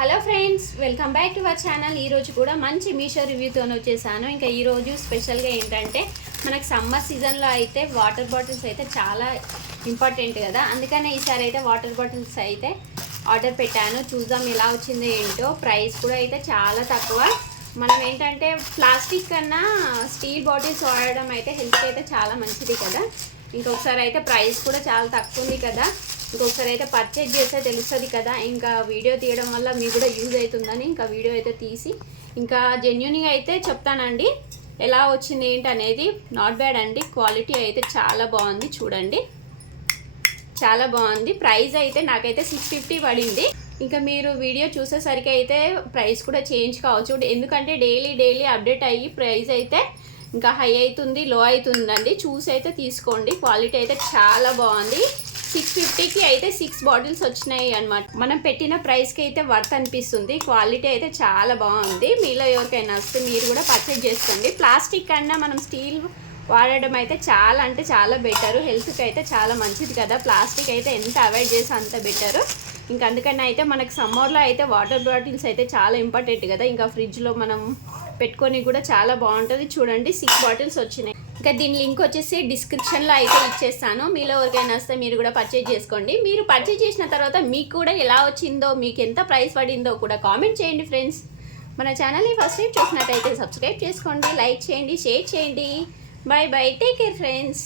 Hello friends, welcome back to our channel. ఈరోజు కూడా మంచి మీషో రివ్యూతో వచ్చేసాను. ఇంకా ఈరోజు స్పెషల్గా ఏంటంటే మనకు సమ్మర్ సీజన్లో అయితే వాటర్ బాటిల్స్ అయితే చాలా ఇంపార్టెంట్ కదా. అందుకనే ఈసారి అయితే వాటర్ బాటిల్స్ అయితే ఆర్డర్ పెట్టాను. చూద్దాం ఎలా వచ్చిందో ఏంటో. ప్రైస్ కూడా అయితే చాలా తక్కువ. మనం ఏంటంటే ప్లాస్టిక్ కన్నా స్టీల్ బాటిల్స్ వాడడం అయితే హెల్త్కి అయితే చాలా మంచిది కదా. ఇంకొకసారి అయితే ప్రైస్ కూడా చాలా తక్కువ ఉంది కదా. ఇంకొకసారి అయితే పర్చేజ్ చేస్తే తెలుస్తుంది కదా. ఇంకా వీడియో తీయడం వల్ల మీకు కూడా యూజ్ అవుతుందని ఇంకా వీడియో అయితే తీసి ఇంకా జెన్యూన్గా అయితే చెప్తానండి ఎలా వచ్చింది ఏంటి అనేది. నాట్ బ్యాడ్ అండి, క్వాలిటీ అయితే చాలా బాగుంది. చూడండి, చాలా బాగుంది. ప్రైస్ అయితే నాకైతే 650 పడింది. ఇంకా మీరు వీడియో చూసేసరికి అయితే ప్రైస్ కూడా చేంజ్ కావచ్చు, ఎందుకంటే డైలీ అప్డేట్ అయ్యి ప్రైస్ అయితే ఇంకా హై అవుతుంది, లో అవుతుందండి. చూసి అయితే తీసుకోండి. క్వాలిటీ అయితే చాలా బాగుంది. 650కి అయితే 6 బాటిల్స్ వచ్చినాయి అనమాట. మనం పెట్టిన ప్రైస్కి అయితే వర్త్ అనిపిస్తుంది. క్వాలిటీ అయితే చాలా బాగుంది. మీలో ఎవరికైనా వస్తే మీరు కూడా పర్చేజ్ చేసుకోండి. ప్లాస్టిక్ కన్నా మనం స్టీల్ వాడడం అయితే చాలా అంటే చాలా బెటరు. హెల్త్కి అయితే చాలా మంచిది కదా. ప్లాస్టిక్ అయితే ఎంత అవాయిడ్ చేస్తే అంత బెటరు. ఇంకా అందుకని అయితే మనకు సమ్మర్లో అయితే వాటర్ బాటిల్స్ అయితే చాలా ఇంపార్టెంట్ కదా. ఇంకా ఫ్రిడ్జ్లో మనం పెట్టుకొని కూడా చాలా బాగుంటుంది. చూడండి, 6 బాటిల్స్ వచ్చినాయి. ఇంకా దీని లింక్ వచ్చేసి డిస్క్రిప్షన్లో అయితే ఇచ్చేస్తాను. మీలో ఎవరికైనా వస్తే మీరు కూడా పర్చేజ్ చేసుకోండి. మీరు పర్చేజ్ చేసిన తర్వాత మీకు కూడా ఎలా వచ్చిందో, మీకు ఎంత ప్రైస్ పడిందో కూడా కామెంట్ చేయండి ఫ్రెండ్స్. మన ఛానల్ని ఫస్ట్ టైం చూసినట్టయితే సబ్స్క్రైబ్ చేసుకోండి, లైక్ చేయండి, షేర్ చేయండి. Bye bye, take care friends.